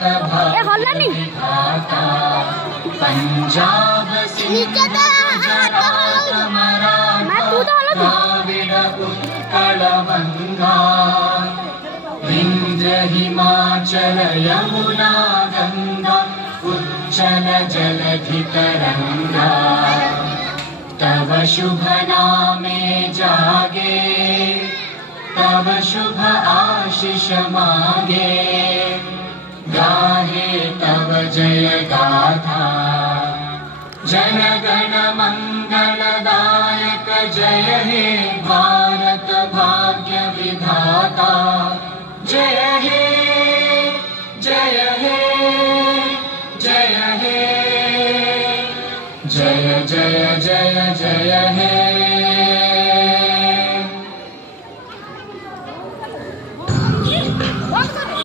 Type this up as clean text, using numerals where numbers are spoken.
हल्लानी पंजाब सिंध गुजरात मराठा द्राविड उत्कल बंगा विंध्य हिमाचल यमुना गंगा उच्चल जलधि तरंगा तव शुभ नामे जागे तव शुभ आशीष मागे गाहे तव जय गाथा जन गण मंगलदायक जय हे भारत भाग्य विधाता जय हे जय हे जय हे जय जय जय जय